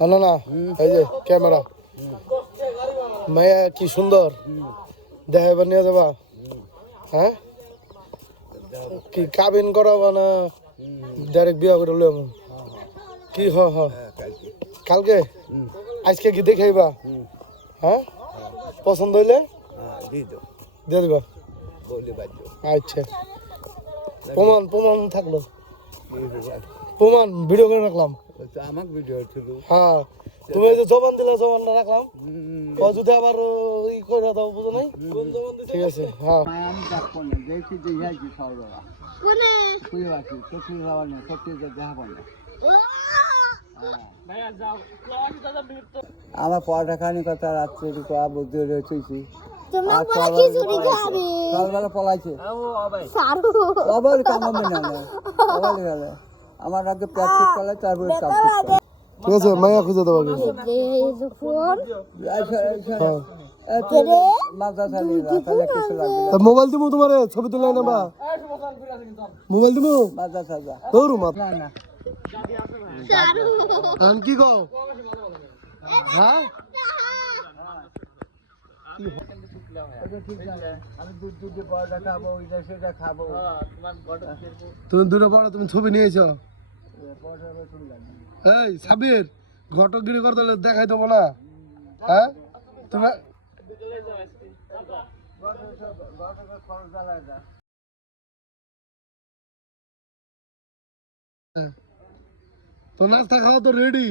না না, এই যে ক্যামেরা, মায়া কি সুন্দর, দেখাইবার নিয়ে যাবা? হ্যাঁ, কি কাবিন করাবা না ডাইরেক্ট বিয়া করে লইম? কি হ কালকে? আজকে কি দেখাইবা? হ্যাঁ, পছন্দ হইলে দিয়ে দিবা। আচ্ছা, প্রমাণ প্রমাণ থাকলো, প্রমাণ ভিডিও করে রাখলাম। হ্যাঁ, তুমি এই যে জবান দিলে, জবানটা রাখলাম। যদি আবার ই করে দাও, বুঝো নাই? ঠিক আছে। হ্যাঁ, আমার পড়াটা খানি কথা রাত্রে বুদ্ধি রয়েছি পলাইছে আবার কামাবে না আমার আগে প্র্যাকটিস করলে তারপরে ঠিক আছে, মায়া খুঁজে দেবো। মোবাইল দিব তোমার, ছবি তুলে নেবা। মোবাইল দিব তোর কি কও? হ্যাঁ, তুমি দুটো বড়, তুমি ছবি নিয়েছ। এই সাবির, ঘটকগিরি করতে হলে দেখাই দেবো না? হ্যাঁ, তুমি তো নাস্তা খাওয়া তো রেডি।